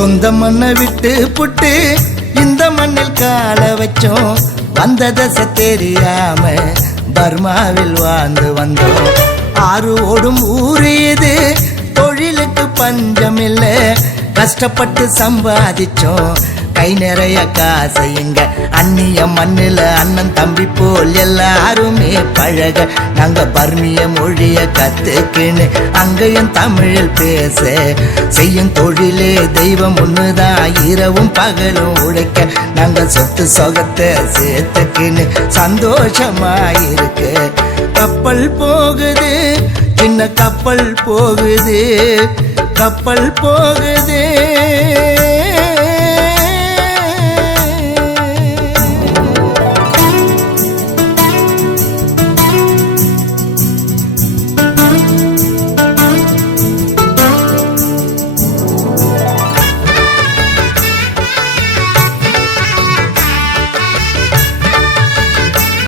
சொந்த மண்ணை விட்டு புட்டு இந்த மண்ணில் கால வச்சோம். வந்த தசை தெரியாம பர்மாவில் வாழ்ந்து வந்தோம். ஆறு ஓடும் ஊரு இது, தொழிலுக்கு பஞ்சம் இல்ல. கஷ்டப்பட்டு சம்பாதிச்சோம், கை நிறைய காசு. இங்க அந்நிய மண்ணில அண்ணன் தம்பி போல் எல்லாருமே பழக. நாங்க பர்மிய மொழிய கத்துக்கின்னு அங்கேயும் தமிழில் பேச. செய்யும் தொழிலே தெய்வம் ஒண்ணுதான், இரவும் பகலும் உழைக்க. நாங்க சொத்து சொகத்தை சேர்த்துக்கின்னு சந்தோஷமாயிருக்கு. கப்பல் போகுது, சின்ன கப்பல் போகுது, கப்பல் போகுது.